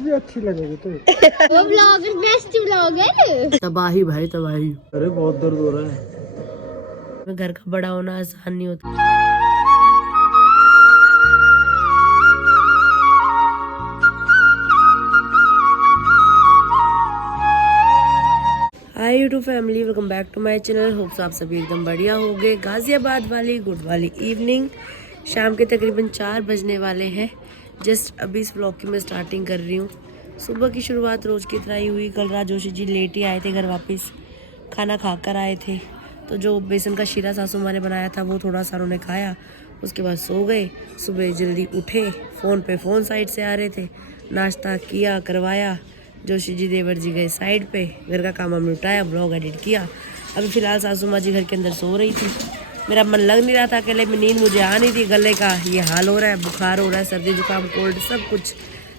भी अच्छी लगेगी तो। वो ब्लॉग बेस्ट ब्लॉग है। तबाही भाई तबाही। अरे बहुत दर्द हो रहा है। घर का बड़ा होना आसान नहीं होता। Hi YouTube family, welcome back to my channel. Hopes आप सभी एकदम बढ़िया होंगे। गाजियाबाद वाली गुड वाली इवनिंग, शाम के तकरीबन 4 बजने वाले हैं। जस्ट अभी इस व्लॉग की मैं स्टार्टिंग कर रही हूँ। सुबह की शुरुआत रोज़ की तरह ही हुई। कल रात जोशी जी लेट ही आए थे घर वापस, खाना खा कर आए थे। तो जो बेसन का शीरा सासू माँ ने बनाया था वो थोड़ा सा उन्होंने खाया, उसके बाद सो गए। सुबह जल्दी उठे, फ़ोन साइड से आ रहे थे, नाश्ता किया करवाया। जोशी जी देवर जी गए साइड पे, घर का काम हमने उठाया, ब्लॉग एडिट किया। अभी फ़िलहाल सासू माँ जी घर के अंदर सो रही थी। मेरा मन लग नहीं रहा था अकेले में, नींद मुझे आ नहीं थी। गले का ये हाल हो रहा है, बुखार हो रहा है, सर्दी जुकाम कोल्ड सब कुछ।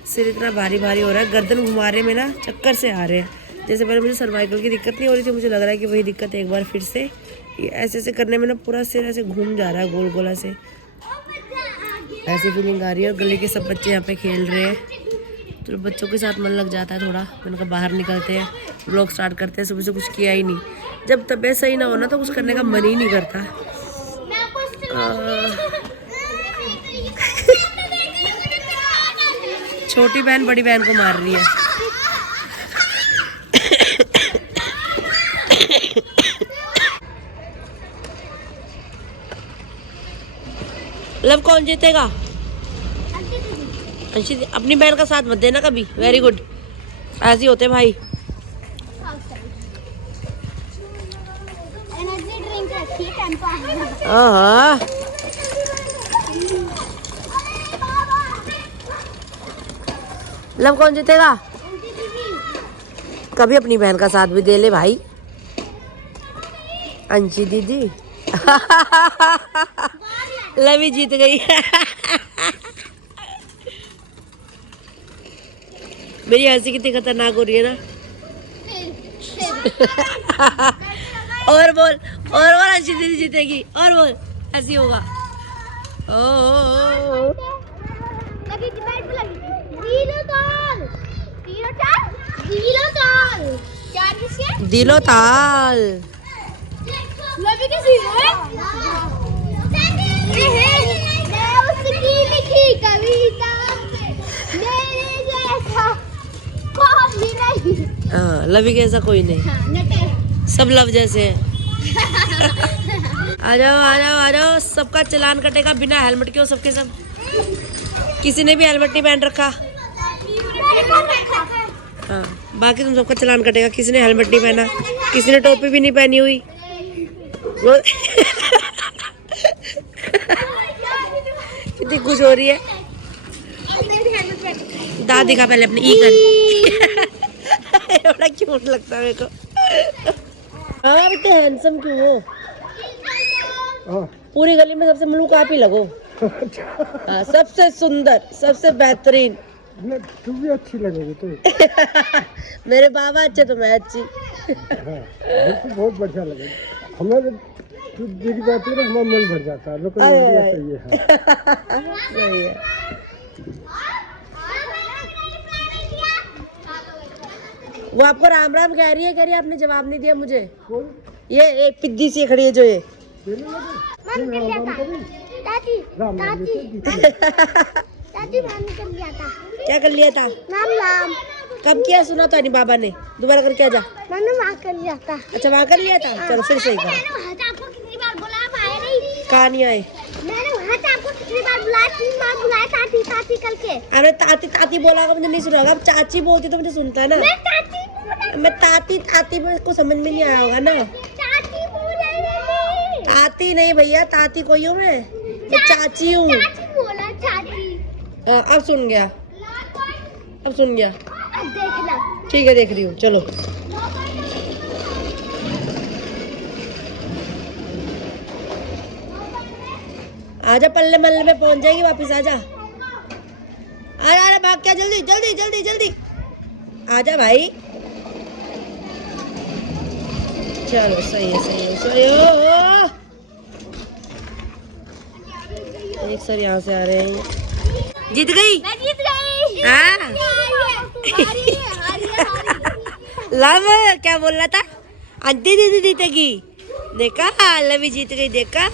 सिर इतना भारी भारी हो रहा है, गर्दन घुमाने में ना चक्कर से आ रहे हैं। जैसे पहले मुझे सर्वाइकल की दिक्कत नहीं हो रही थी, मुझे लग रहा है कि वही दिक्कत एक बार फिर से ये ऐसे करने में ना पूरा सिर ऐसे घूम जा रहा है, गोल गोला से ऐसी फीलिंग आ रही है। और गले के सब बच्चे यहाँ पे खेल रहे हैं, तो बच्चों के साथ मन लग जाता है थोड़ा। मैंने कहा बाहर निकलते हैं, व्लॉग स्टार्ट करते हैं। सुबह से कुछ किया ही नहीं। जब तबीयत सही ना हो ना तो कुछ करने का मन ही नहीं करता। छोटी बहन बड़ी बहन को मार रही है। लव कौन जीतेगा? अंशी, अपनी बहन का साथ मत देना कभी। वेरी गुड, ऐसे ही होते भाई। हाँ, लव कौन जीतेगा? कभी अपनी बहन का साथ भी दे ले भाई। अंशी दीदी लवी जीत गई। मेरी हंसी कितनी खतरनाक हो रही है ना। और बोल, और अंशी दीदी जीतेगी, और बोल, ऐसी होगा। दिलो ताल। लवी कैसी है? उसकी लिखी कविता मेरे जैसा कोई नहीं। हाँ, लवी के ऐसा कोई नहीं, सब लव जैसे हैं। आ जाओ आ जाओ आ जाओ, सबका चालान कटेगा बिना हेलमेट के हो सबके सब। किसी ने भी हेलमेट नहीं पहन रखा। हाँ, बाकी तुम सबका चालान कटेगा। किसी ने हेलमेट नहीं पहना, किसी ने टोपी भी नहीं पहनी हुई। कितनी खुश हो रही है। दांत दिखा पहले अपने ई कर। बड़ा क्यूट लगता है मेरे को। हाँ, इतने हैंडसम क्यों हो? पूरी गली में सबसे मलूक आप ही लगो। हाँ, सबसे सुंदर, सबसे बेहतरीन। तू भी अच्छी लगेगी तो। मेरे बाबा अच्छे तो मैं अच्छी। हाँ, बहुत बढ़िया लगेगा हमें। तू दिख जाती है ना, हमारा मन भर जाता है। सही है, सही है। वो आपको राम राम कह रही है, आपने जवाब नहीं दिया मुझे। ये पिद्दी सी खड़ी है जो ये। क्या कर लिया था? नाम कब किया? सुना तो नहीं बाबा ने। दोबारा कर क्या जा। मैंने वहाँ कर लिया था। अच्छा, वहाँ कर लिया था। चलो फिर सही कहा। कितनी बार बुलाया, आप आए नहीं। कहाँ नहीं आए? मैंने वहाँ से आपको कितनी बार बुलाया, 3 बार बुलाया ताती ताती करके। अरे ताती ताती बोला मुझे नहीं सुना होगा। अब चाची बोलती तो मुझे सुनता है ना। मैं ताती ताती में को समझ में नहीं आया होगा ना। चाची बोला। ताती नहीं भैया, ताती कोई हूँ मैं चाची हूँ। चाची बोला, चाची। अब सुन गया, अब सुन गया। अब देखना। ठीक है, देख रही हूँ। चलो आजा, पल्ले मल्ले में पहुंच जाएगी वापिस। आजा अरे भाग क्या, जल्दी जल्दी जल्दी जल्दी आजा भाई। चलो सही है, सही है, सही हो। एक सर यहाँ से आ रहे हैं। जीत गई, मैं जीत गई। हाँ लव क्या बोल रहा था? आंटी दीदी जीतेगी, देखा लवी जीत गई, देखा।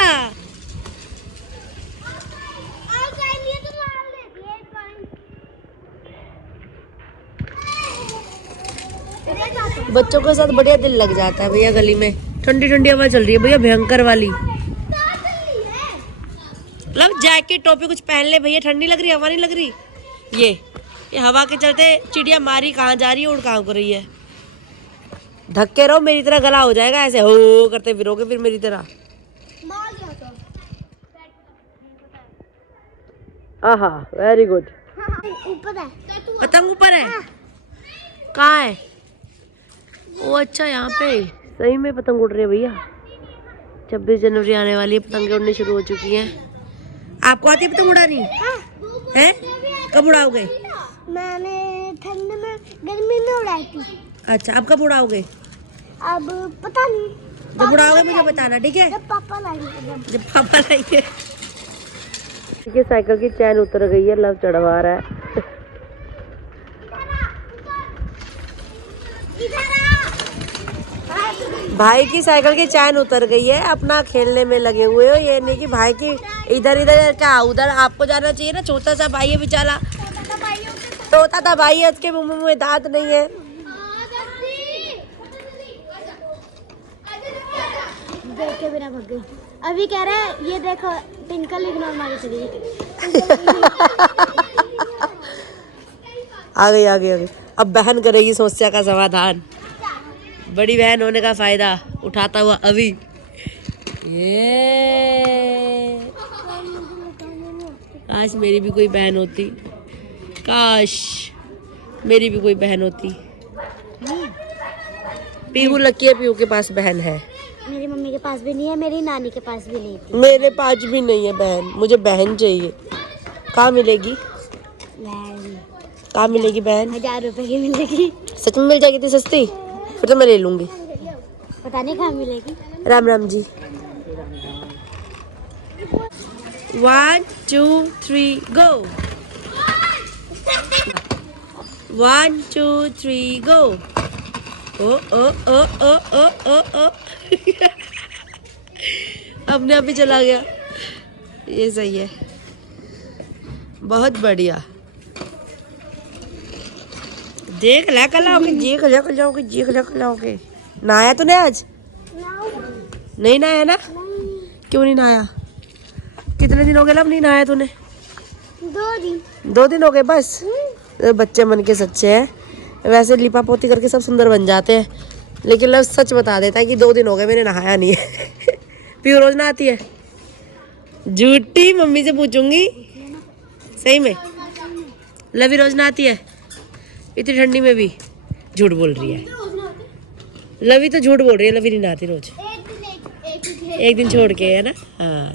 बच्चों के साथ बढ़िया दिल लग जाता है भैया। गली में ठंडी ठंडी हवा चल रही है भैया, भयंकर वाली। मतलब जैकेट टोपी कुछ पहन ले भैया, ठंडी लग रही है, हवा नहीं लग रही। ये हवा के चलते चिड़िया मारी कहाँ जा रही है, उड़ कहाँ कर रही है। ढक के रहो, मेरी तरह गला हो जाएगा ऐसे हो करते फिरोगे फिर मेरी तरह। आहा वेरी गुड। ऊपर है पतंग, ऊपर है। कहाँ है? ओ अच्छा, यहाँ पे सही में पतंग उड़ रही है भैया। 26 जनवरी आने वाली है, पतंगें उड़नी शुरू हो चुकी हैं। आपको आती है पतंग उड़ानी? है? कब उड़ाओगे? मैंने ठंड में, गर्मी में उड़ाई थी। अच्छा, अब कब उड़ाओगे? अब पता नहीं, जब उड़ाओगे मुझे बताना, ठीक है? जब पापा लाएंगे। जब पापा लाएंगे। देखिए साइकिल की चैन उतर गई है, लव चढ़वा रहा है। भाई की साइकिल की चैन उतर गई है, अपना खेलने में लगे हुए हो। ये नहीं कि भाई की इधर इधर क्या उधर आपको जाना चाहिए ना। छोटा सा भाई है बेचारा, तोता था भाई है, उसके मुंह में दांत नहीं है। देख के बिना भाग गई। अभी कह रहा है ये देखो टिंकल इग्नोर मारी चली आ गई आ गई आ गई। अब बहन करेगी समस्या का समाधान। बड़ी बहन होने का फायदा उठाता हुआ अभी। ये काश मेरी भी कोई बहन होती, काश मेरी भी कोई बहन होती। पीहू लकी है, पीहू के पास बहन है। मेरी मम्मी के पास भी नहीं है, मेरी नानी के पास भी नहीं थी। मेरे पास भी नहीं है बहन, मुझे बहन चाहिए। कहाँ मिलेगी? कहाँ मिलेगी बहन? 1000 रुपए की मिलेगी। सच में मिल जाएगी? इतनी सस्ती? फिर तो मैं ले लूंगी। पता नहीं कहाँ मिलेगी। राम राम जी। 1 2 3 गो। 1 2 3 गो। ओ ओ ओ ओ ओ ओ ओ। अपने आप ही चला गया। ये सही है, बहुत बढ़िया। देख ला कल आओगे, जी कल जाओगे, जी कल आओगे। नहाया तूने आज? नहीं नहाया ना? क्यों नहीं नहाया? कितने दिन हो गए लब नहीं नहाया तूने? 2 दिन। 2 दिन हो गए बस? बच्चे मन के सच्चे हैं। वैसे लिपा पोती करके सब सुंदर बन जाते हैं, लेकिन लव सच बता देता है कि 2 दिन हो गए मैंने नहाया नहीं है। पीहू रोज नहाती है? झूठी, मम्मी से पूछूंगी। सही में लवी रोज नहाती है? इतनी ठंडी में भी झूठ बोल रही है लवी, तो झूठ बोल रही है। लवी नहीं नहाती रोज, एक दिन छोड़ के, है ना? हाँ।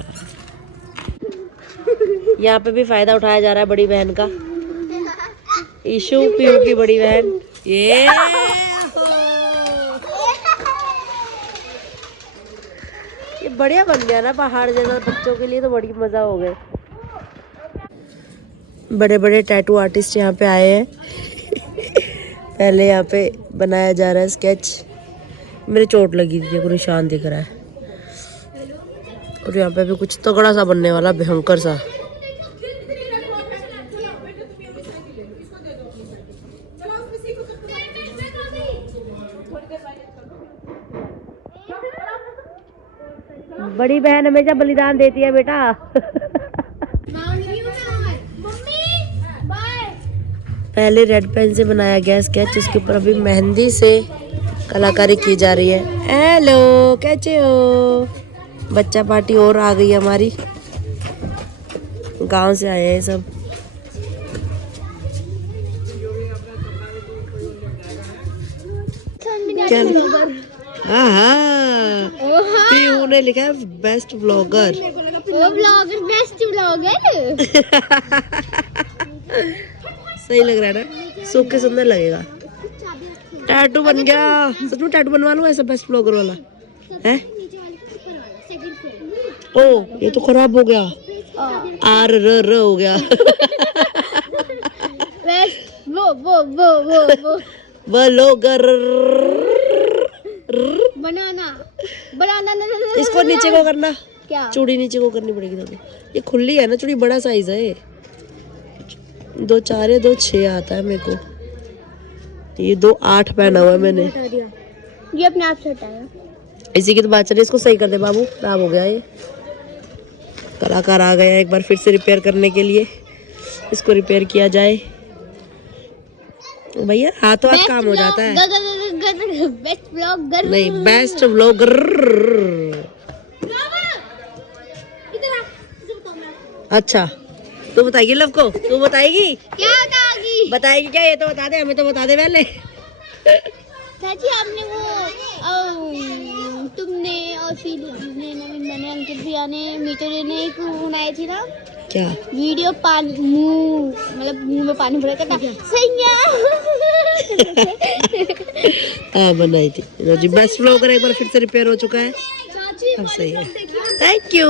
यहाँ पे भी फायदा उठाया जा रहा है बड़ी बहन का। ईशु पीहू की बड़ी बहन। ये बढ़िया बन गया ना पहाड़ जैसा, बच्चों के लिए तो बड़ी मजा हो गए। बड़े बड़े टैटू आर्टिस्ट यहाँ पे आए हैं। पहले यहाँ पे बनाया जा रहा है स्केच। मेरे चोट लगी थी, देखो निशान दिख रहा है। और यहाँ पे भी कुछ तगड़ा सा बनने वाला, भयंकर सा। बड़ी बहन हमेशा बलिदान देती है बेटा। पहले रेड पेन से बनाया गया स्केच, उसके ऊपर अभी मेहंदी से कलाकारी की जा रही है। हेलो, कैसे हो? बच्चा पार्टी और आ गई हमारी, गांव से आए हैं सब। पीहू ने लिखा है बेस्ट ब्लॉगर। Best blogger. सही लग रहा है ना? सूख के सुंदर लगेगा। टैटू बन गया। सच में टैटू बनवा लूं ऐसा बेस्ट ब्लॉगर वाला है? ओ ये तो खराब हो गया, R हो गया। वो व्लॉगर। बनाना बनाना इसको नीचे को करना, क्या चूड़ी नीचे को करनी पड़ेगी तो। ये खुली है ना चूड़ी, बड़ा साइज है ये। 2 4 है, 2 6 आता है मेरे को। ये 2 8 पहना हुआ है मैंने। ये अपने आप से हटाया। इसी की तो बात चल रही है, इसको सही कर दे बाबू, खराब हो गया ये। कलाकार आ गया एक बार फिर से रिपेयर करने के लिए। इसको रिपेयर किया जाए भैया, हाथों हाथ काम हो जाता है। बेस्ट ब्लॉगर नहीं, बेस्ट व्लॉगर। अच्छा तू बताएगी लव को, तू बताएगी क्या बताओगी? बताएगी क्या? ये तो बता दे, हमें तो बता दे पहले। चाची आपने वो तुमने और फिर मैंने अंकित भैया ने मीटर ने एक बनाई थी ना क्या वीडियो, पानी मुंह मतलब मुंह में पानी भरा करता सैया। हाँ बनाई थी जी। बेस्ट व्लॉगर एक बार फिर से रिपेयर हो चुका है, चाची अब सही है। Thank you.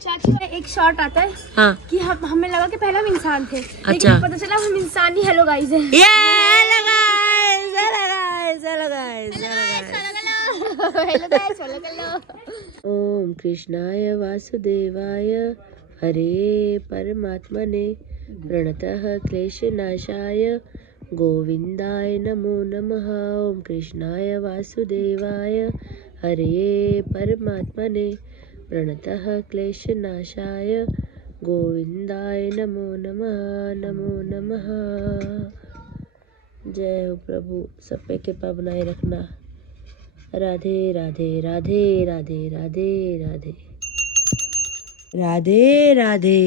चाची में एक शॉट आता है हाँ कि हमें लगा कि पहले हम इंसान थे, अच्छा। लेकिन पता चला हम इंसान ही हेलो गाइस हैं। ये hello guys, hello guys, hello guys, hello guys, hello hello. ओम कृष्णाय वासुदेवाय हरे परमात्मने प्रणतः क्लेशनाशाय गोविंदाय नमो नमः। ओम कृष्णाय वासुदेवाय हरे परमात्मने प्रणतः क्लेशनाशाय गोविंदाय नमो नमः, नमो नमः। जय हो प्रभु, सब पे कृपा बनाए रखना। राधे राधे राधे राधे राधे राधे राधे राधे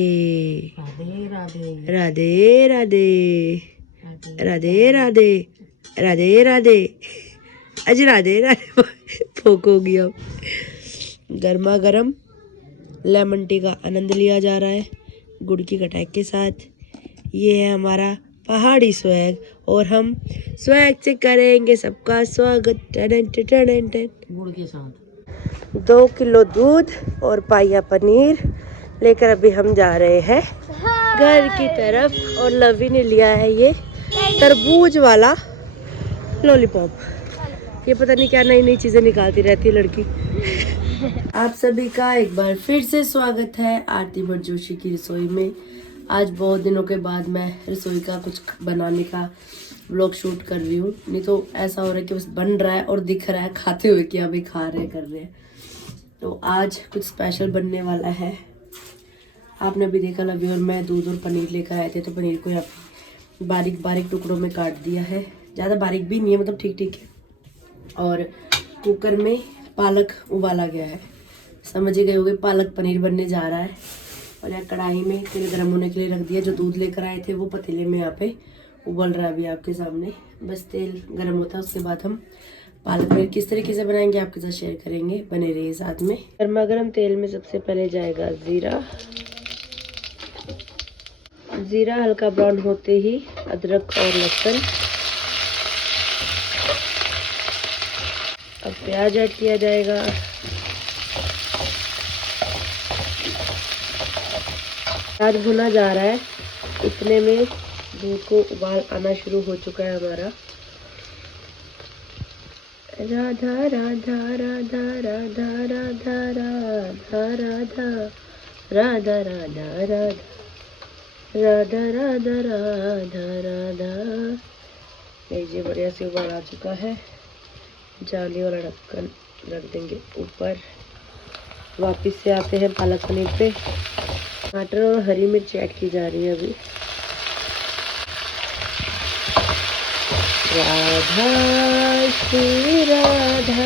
राधे राधे राधे राधे राधे राधे। अज राधे राधे फोक हो गया। गर्मा गर्म लेमन टी का आनंद लिया जा रहा है गुड़ की खटाई के साथ। ये है हमारा पहाड़ी स्वैग और हम स्वैग से करेंगे सबका स्वागत। गुड़ के साथ 2 किलो दूध और पाया पनीर लेकर अभी हम जा रहे हैं घर की तरफ। और लवी ने लिया है ये तरबूज वाला लॉलीपॉप। ये पता नहीं क्या नई नई चीजें निकालती रहती है लड़की। आप सभी का एक बार फिर से स्वागत है आरती भट्ट जोशी की रसोई में। आज बहुत दिनों के बाद मैं रसोई का कुछ बनाने का व्लॉग शूट कर रही हूँ। नहीं तो ऐसा हो रहा है कि बस बन रहा है और दिख रहा है खाते हुए कि अभी खा रहे कर रहे हैं। तो आज कुछ स्पेशल बनने वाला है। आपने भी देखा लवी और मैं दूध और पनीर लेकर आए थे, तो पनीर को यहाँ पे बारीक बारीक टुकड़ों में काट दिया है। ज़्यादा बारीक भी नहीं है, मतलब ठीक ठीक है। और कुकर में पालक उबाला गया है। समझ ही गए होगे पालक पनीर बनने जा रहा है। और यहाँ कढ़ाई में तेल गर्म होने के लिए रख दिया। जो दूध लेकर आए थे वो पतीले में यहाँ पे उबल रहा है अभी आपके सामने। बस तेल गर्म होता है, उसके बाद हम पालक पनीर किस तरीके से बनाएंगे आपके साथ शेयर करेंगे। बने रहिए साथ में। गर्मा गर्म तेल में सबसे पहले जाएगा जीरा। जीरा हल्का ब्राउन होते ही अदरक और लहसुन। अब प्याज ऐड किया जाएगा। प्याज भुना जा रहा है, इतने में दूध को उबाल आना शुरू हो चुका है हमारा। राधा राधा राधा राधा राधा राधा राधा राधा राधा राधा राधा राधा राधा राधा। लीजिए बढ़िया से उबाल आ चुका है। जाली वाला ढक्कन रख देंगे ऊपर। वापिस से आते हैं पालक पनीर पे। टमाटर और हरी मिर्च ऐड की जा रही है अभी। राधा श्री राधा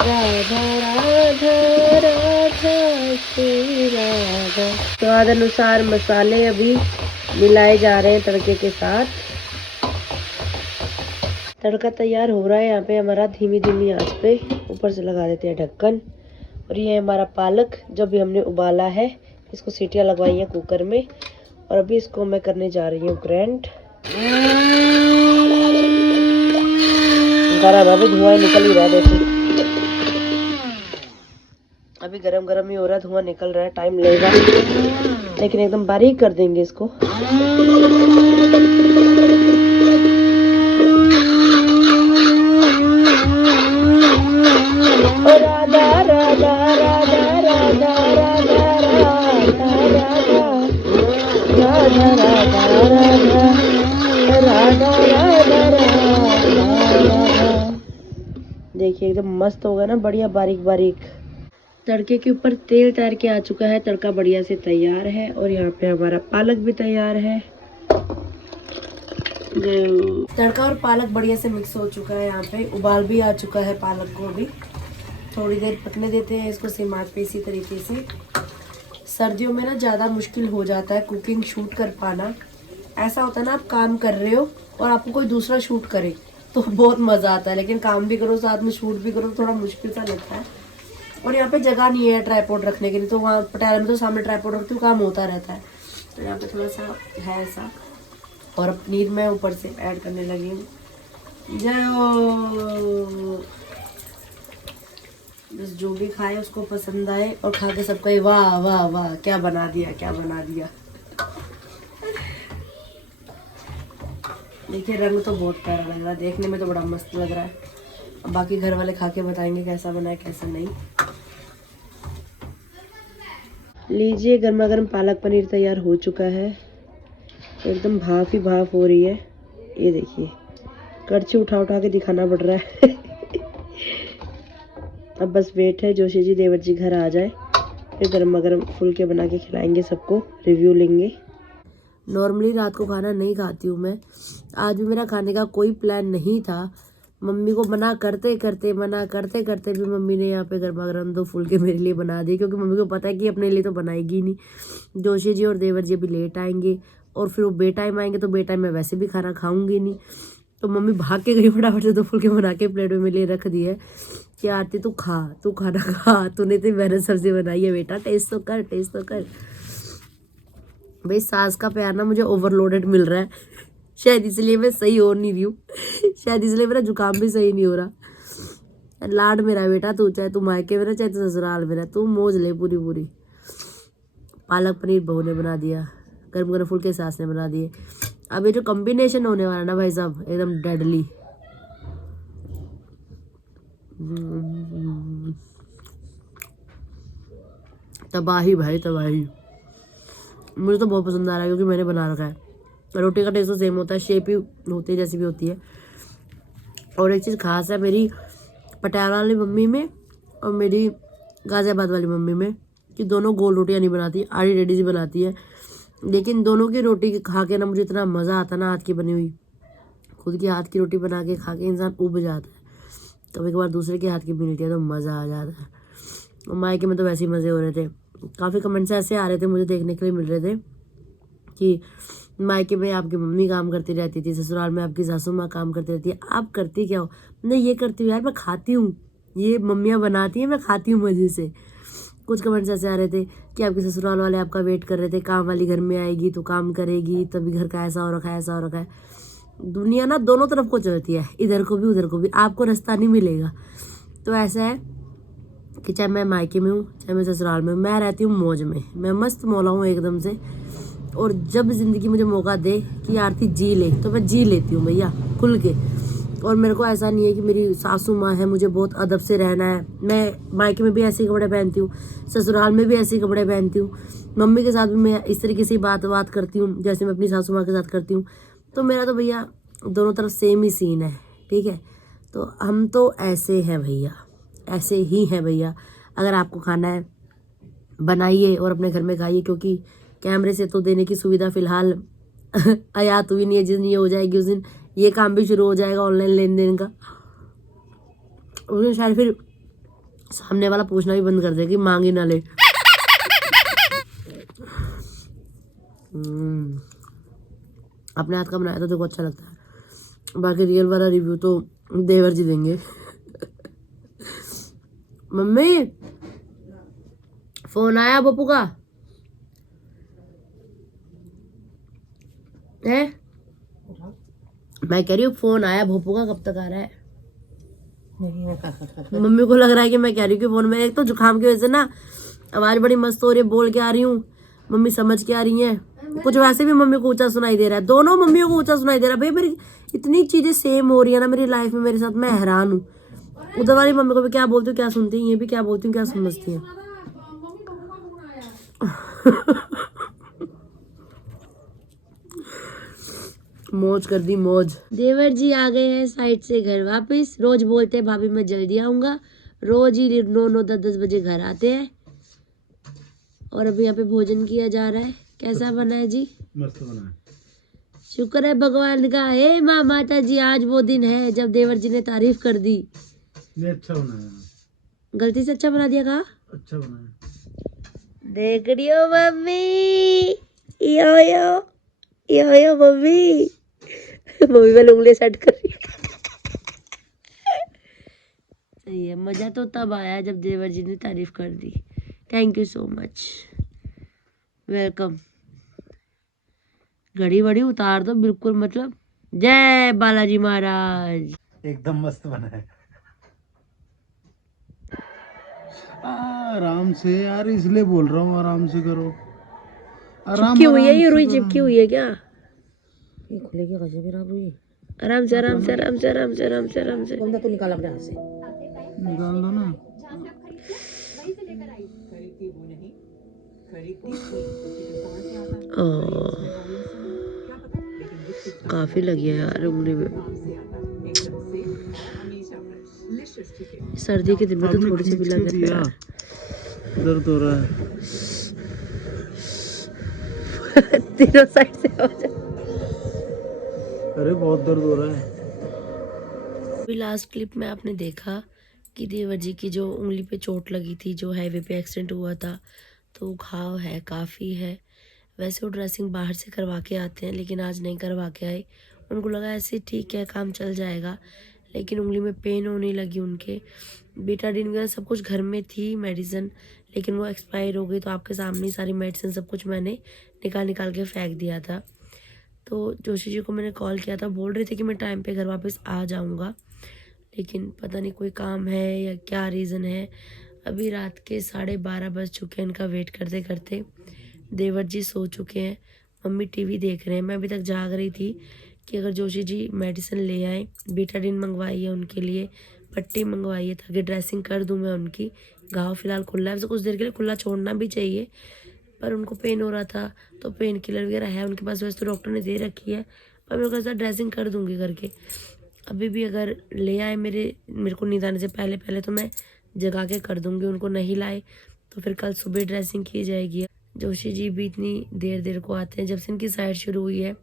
राधा राधा राधा श्री राधा। स्वाद अनुसार मसाले अभी मिलाए जा रहे हैं तड़के के साथ। तड़का तैयार हो रहा है यहाँ पे हमारा धीमी धीमी आंच पे। ऊपर से लगा देते हैं ढक्कन। और ये है हमारा पालक जो भी हमने उबाला है। इसको सीटियाँ लगवाई हैं कुकर में और अभी इसको मैं करने जा रही हूँ ग्राइंड। गरम अभी धुआं निकल ही रहा है। देखिए अभी गरम गरम ही हो रहा है, धुआं निकल रहा है, टाइम लगेगा लेकिन एकदम बारीक कर देंगे इसको। देखिए एकदम मस्त होगा ना, बढ़िया बारीक बारीक। तड़के के ऊपर तेल तैर के आ चुका है, तड़का बढ़िया से तैयार है। और यहाँ पे हमारा पालक भी तैयार है। तड़का और पालक बढ़िया से मिक्स हो चुका है। यहाँ पे उबाल भी आ चुका है पालक को। भी थोड़ी देर पकने देते हैं इसको सेम आंच पे। इसी तरीके से सर्दियों में ना ज़्यादा मुश्किल हो जाता है कुकिंग शूट कर पाना। ऐसा होता है ना, आप काम कर रहे हो और आपको कोई दूसरा शूट करे तो बहुत मज़ा आता है, लेकिन काम भी करो साथ में शूट भी करो, थोड़ा मुश्किल सा लगता है। और यहाँ पे जगह नहीं है ट्राइपॉड रखने के लिए, तो वहाँ पटियाला में तो सामने ट्राइपॉड रखती हूँ, काम होता रहता है। तो यहाँ पे थोड़ा सा है ऐसा। और पनीर मैं ऊपर से ऐड करने लगी हूँ। जय हो। बस जो भी खाए उसको पसंद आए और खा के सबको वाह वाह वाह क्या बना दिया, क्या बना दिया। देखिए रंग तो बहुत प्यारा लग रहा है, देखने में तो बड़ा मस्त लग रहा है। अब बाकी घर वाले खा के बताएंगे कैसा बना है कैसा नहीं। लीजिए गर्मा गर्म पालक पनीर तैयार हो चुका है। एकदम भाप ही भाप हो रही है। ये देखिए कड़छी उठा उठा के दिखाना पड़ रहा है। अब बस वेट है जोशी जी देवर जी घर आ जाए, फिर गर्मा गर्म फुलके बना के खिलाएंगे सबको, रिव्यू लेंगे। नॉर्मली रात को खाना नहीं खाती हूँ मैं। आज भी मेरा खाने का कोई प्लान नहीं था। मम्मी को मना करते करते भी मम्मी ने यहाँ पे गर्मा गर्म 2 फुलके मेरे लिए बना दिए, क्योंकि मम्मी को पता है कि अपने लिए तो बनाएगी नहीं। जोशी जी और देवर जी भी लेट आएंगे और फिर वो बे टाइम आएंगे, तो बे टाइम में वैसे भी खाना खाऊंगी नहीं। तो मम्मी भाग के गई फटाफट से 2 फुलके बना के प्लेट में मेरे लिए रख दी है कि आरती तू खा, तू खाना खा, तूने इतनी मेहनत सब्जी बनाई है बेटा, टेस्ट तो कर, टेस्ट तो कर। भाई सास का प्यार ना मुझे ओवरलोडेड मिल रहा है, शायद इसलिए मैं सही हो नहीं रही हूँ। शायद इसलिए मेरा जुकाम भी सही नहीं हो रहा। लाड मेरा बेटा तू, चाहे तू मायके मेरा चाहे तू ससुराल मेरा, तू मौज ले पूरी पूरी। पालक पनीर बहू ने बना दिया, गर्म गर्म फुलके सास ने बना दिए। अब ये जो कॉम्बिनेशन होने वाला ना भाई साहब एकदम डेडली। तबाही भाई तबाही। मुझे तो बहुत पसंद आ रहा है क्योंकि मैंने बना रखा है। रोटी का टेस्ट तो सेम होता है, शेप ही होती है जैसी भी होती है। और एक चीज़ खास है मेरी पटियाला वाली मम्मी में और मेरी गाजियाबाद वाली मम्मी में कि दोनों गोल रोटियाँ नहीं बनाती, आड़ी टेढ़ी सी बनाती है। लेकिन दोनों की रोटी खा के ना मुझे इतना मज़ा आता ना, हाथ की बनी हुई। खुद की हाथ की रोटी बना के खा के इंसान उब जाता है। कभी कभार दूसरे के हाथ की मिलती है तो मज़ा आ जाता है। और मायके में तो वैसे ही मज़े हो रहे थे। काफ़ी कमेंट्स ऐसे आ रहे थे मुझे देखने के लिए मिल रहे थे कि मायके में आपकी मम्मी काम करती रहती थी, ससुराल में आपकी सासू माँ काम करती रहती है, आप करती क्या हो? नहीं ये करती हूँ यार, मैं खाती हूँ, ये मम्मियाँ बनाती हैं, मैं खाती हूँ मज़े से। कुछ कमेंट्स ऐसे आ रहे थे कि आपके ससुराल वाले आपका वेट कर रहे थे, काम वाली घर में आएगी तो काम करेगी, तभी घर का ऐसा हो रखा है, ऐसा हो रखा है। दुनिया ना दोनों तरफ को चलती है, इधर को भी उधर को भी, आपको रास्ता नहीं मिलेगा। तो ऐसा है कि चाहे मैं मायके में हूँ चाहे मैं ससुराल में हूँ, मैं रहती हूँ मौज में, मैं मस्त मौला हूँ एकदम से। और जब ज़िंदगी मुझे मौका दे कि आरती जी ले तो मैं जी लेती हूँ भैया खुल के। और मेरे को ऐसा नहीं है कि मेरी सासू माँ है मुझे बहुत अदब से रहना है। मैं मायके में भी ऐसे ही कपड़े पहनती हूँ, ससुराल में भी ऐसे ही कपड़े पहनती हूँ, मम्मी के साथ भी मैं इस तरीके से बात करती हूँ जैसे मैं अपनी सासू माँ के साथ करती हूँ। तो मेरा तो भैया दोनों तरफ सेम ही सीन है, ठीक है। तो हम तो ऐसे हैं भैया, ऐसे ही हैं भैया। अगर आपको खाना है बनाइए और अपने घर में खाइए, क्योंकि कैमरे से तो देने की सुविधा फ़िलहाल आयात हुई नहीं है। जिस दिन ये हो जाएगी उस दिन ये काम भी शुरू हो जाएगा ऑनलाइन लेन देन का। उस दिन शायद फिर सामने वाला पूछना भी बंद कर दे कि मांगी ना ले। अपने हाथ का बनाया तो देखो अच्छा लगता है। बाकी रियल वाला रिव्यू तो देवर जी देंगे। मम्मी फोन आया बप्पू का है? मैं कह रही हूँ फोन आया भोपू का, कब तक आ रहा है? मम्मी को लग रहा है कि मैं कह रही हूँ कि फोन में, एक तो जुकाम की वजह से ना आवाज बड़ी मस्त हो रही है, बोल के आ रही हूँ, मम्मी समझ के आ रही है। कुछ वैसे भी मम्मी को ऊंचा सुनाई दे रहा है, दोनों मम्मियों को ऊंचा सुनाई दे रहा है। भाई मेरी इतनी चीजें सेम हो रही है ना मेरी लाइफ में मेरे साथ, मैं हैरान हूँ। उधर वाली मम्मी को भी क्या बोलती हूँ क्या सुनती है, ये भी क्या बोलती हूँ क्या समझती है। मौज कर दी मौज। देवर जी आ गए हैं साइड से घर वापस। रोज बोलते हैं भाभी मैं जल्दी आऊंगा, रोज ही 9-9 10-10 बजे घर आते हैं। और अभी यहाँ पे भोजन किया जा रहा है। कैसा बना है जी? मस्त बना है। शुक्र है भगवान का। हे माँ माता जी, आज वो दिन है जब देवर जी ने तारीफ कर दी। नहीं अच्छा बना है, गलती से अच्छा बना दिया कहा? अच्छा बना है। देख रही हो मम्मी, यो यो यो यो मम्मी। मम्मी वाली उंगली सेट कर रही है। सही है। मजा तो तब आया जब देवर जी ने तारीफ कर दी। Thank you so much, welcome. घड़ी वड़ी उतार दो बिल्कुल, मतलब जय बालाजी महाराज। एकदम मस्त बना है। आराम से यार, इसलिए बोल रहा हूँ आराम से करो। चिपकी हुई है ये रुई, चिपकी हुई है क्या? ये खुलेगी कैसे फिर आप? रुई आराम से आराम से आराम से आराम से आराम से आराम से। बंदा तो निकाल अपने हाथ से, निकाल दो ना। काफी लगी है यार उंगली में। सर्दी के दिन में तो थोड़ी सी भी लग रही है। दर्द हो रहा है। तीनों साइड से हो जाए। अरे बहुत दर्द हो रहा है। अभी लास्ट क्लिप में आपने देखा कि देवर जी की जो उंगली पे चोट लगी थी, जो हाईवे पे एक्सीडेंट हुआ था, तो घाव है, काफ़ी है। वैसे वो ड्रेसिंग बाहर से करवा के आते हैं, लेकिन आज नहीं करवा के आए। उनको लगा ऐसे ठीक है, काम चल जाएगा, लेकिन उंगली में पेन होने लगी उनके। बीटाडीन वगैरह सब कुछ घर में थी मेडिसिन, लेकिन वो एक्सपायर हो गई। तो आपके सामने ही सारी मेडिसिन सब कुछ मैंने निकाल के फेंक दिया था। तो जोशी जी को मैंने कॉल किया था, बोल रहे थे कि मैं टाइम पे घर वापस आ जाऊंगा, लेकिन पता नहीं कोई काम है या क्या रीज़न है। अभी रात के 12:30 बज चुके हैं इनका वेट करते करते। देवर जी सो चुके हैं, मम्मी टीवी देख रहे हैं। मैं अभी तक जाग रही थी कि अगर जोशी जी मेडिसिन ले आए। बीटाडीन मंगवाई है उनके लिए, पट्टी मंगवाई है ताकि ड्रेसिंग कर दूं मैं उनकी। घाव फिलहाल खुला है, वैसे कुछ देर के लिए खुला छोड़ना भी चाहिए, पर उनको पेन हो रहा था तो पेन किलर वगैरह है उनके पास, वैसे तो डॉक्टर ने दे रखी है, पर मेरे को ऐसा ड्रेसिंग कर दूंगी करके। अभी भी अगर ले आए मेरे को नींद आने से पहले पहले तो मैं जगा के कर दूंगी। उनको नहीं लाए तो फिर कल सुबह ड्रेसिंग की जाएगी। जोशी जी भी इतनी देर को आते हैं, जब से इनकी साइड शुरू हुई है।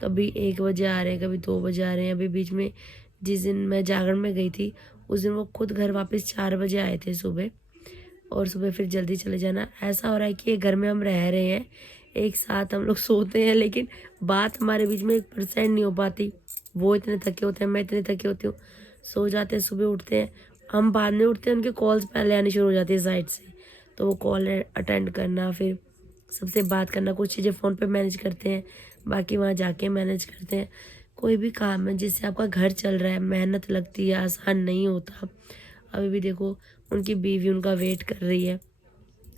कभी 1 बजे आ रहे हैं, कभी 2 बजे आ रहे हैं। अभी बीच में जिस दिन मैं जागरण में गई थी, उस दिन वो खुद घर वापस 4 बजे आए थे सुबह, और सुबह फिर जल्दी चले जाना। ऐसा हो रहा है कि घर में हम रह रहे हैं, एक साथ हम लोग सोते हैं, लेकिन बात हमारे बीच में 1% नहीं हो पाती। वो इतने थके होते हैं, मैं इतने थके होती हूँ, सो जाते हैं, सुबह उठते हैं, हम बाद में उठते हैं, उनके कॉल्स पहले आनी शुरू हो जाती है साइड से। तो वो कॉल अटेंड करना, फिर सबसे बात करना, कुछ चीज़ें फ़ोन पे मैनेज करते हैं, बाकी वहाँ जाके मैनेज करते हैं। कोई भी काम है जिससे आपका घर चल रहा है, मेहनत लगती है, आसान नहीं होता। अभी भी देखो उनकी बीवी उनका वेट कर रही है,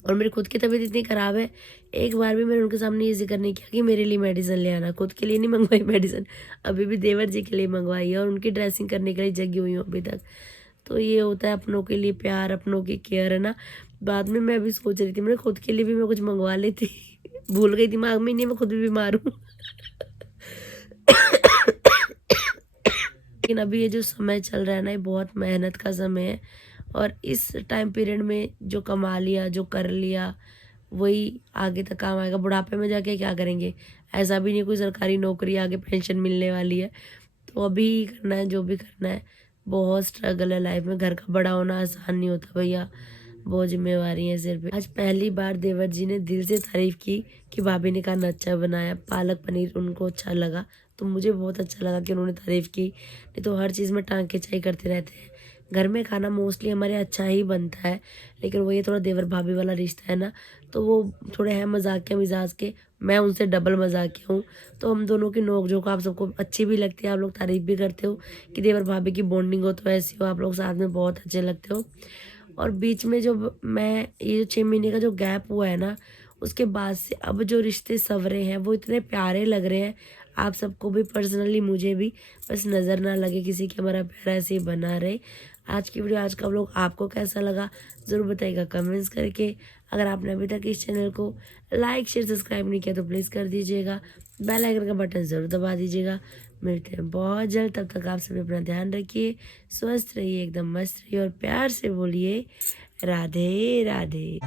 और मेरी खुद की तबीयत इतनी ख़राब है, एक बार भी मैंने उनके सामने ये जिक्र नहीं किया कि मेरे लिए मेडिसिन ले आना। खुद के लिए नहीं मंगवाई मेडिसिन, अभी भी देवर जी के लिए मंगवाई है, और उनकी ड्रेसिंग करने के लिए जगी हुई हूँ अभी तक। तो ये होता है अपनों के लिए प्यार, अपनों की केयर, है ना। बाद में मैं अभी सोच रही थी मैंने खुद के लिए भी मैं कुछ मंगवा लेती। भूल गई दिमाग में, नहीं मैं खुद भी बीमार हूँ। लेकिन अभी ये जो समय चल रहा है ना, ये बहुत मेहनत का समय है, और इस टाइम पीरियड में जो कमा लिया, जो कर लिया, वही आगे तक काम आएगा। बुढ़ापे में जाके क्या करेंगे? ऐसा भी नहीं कोई सरकारी नौकरी आगे पेंशन मिलने वाली है। तो अभी करना है जो भी करना है। बहुत स्ट्रगल है लाइफ में, घर का बड़ा होना आसान नहीं होता भैया, बहुत जिम्मेवारी है सिर पे। आज पहली बार देवर जी ने दिल से तारीफ की कि भाभी ने खाना अच्छा बनाया, पालक पनीर उनको अच्छा लगा, तो मुझे बहुत अच्छा लगा कि उन्होंने तारीफ की। नहीं तो हर चीज़ में टांग खिंचाई करते रहते हैं। घर में खाना मोस्टली हमारे अच्छा ही बनता है, लेकिन वो ये थोड़ा देवर भाभी वाला रिश्ता है ना, तो वो थोड़े हैं मजाकिया मिजाज के, मैं उनसे डबल मजाकिया हूँ। तो हम दोनों की नोकझोंक आप सबको अच्छी भी लगती है, आप लोग तारीफ भी करते हो कि देवर भाभी की बॉन्डिंग हो तो ऐसी हो, आप लोग साथ में बहुत अच्छे लगते हो। और बीच में जो मैं ये जो 6 महीने का जो गैप हुआ है ना, उसके बाद से अब जो रिश्ते संवरे हैं वो इतने प्यारे लग रहे हैं। आप सबको भी पर्सनली, मुझे भी, बस नज़र ना लगे किसी के, हमारा प्यार ऐसे ही बना रहे। आज की वीडियो, आज का व्लॉग आपको कैसा लगा ज़रूर बताइएगा कमेंट्स करके। अगर आपने अभी तक इस चैनल को लाइक शेयर सब्सक्राइब नहीं किया तो प्लीज़ कर दीजिएगा, बेल आइकन का बटन ज़रूर दबा दीजिएगा। मिलते हैं बहुत जल्द, तब तक आप सभी अपना ध्यान रखिए, स्वस्थ रहिए, एकदम मस्त रहिए और प्यार से बोलिए राधे राधे।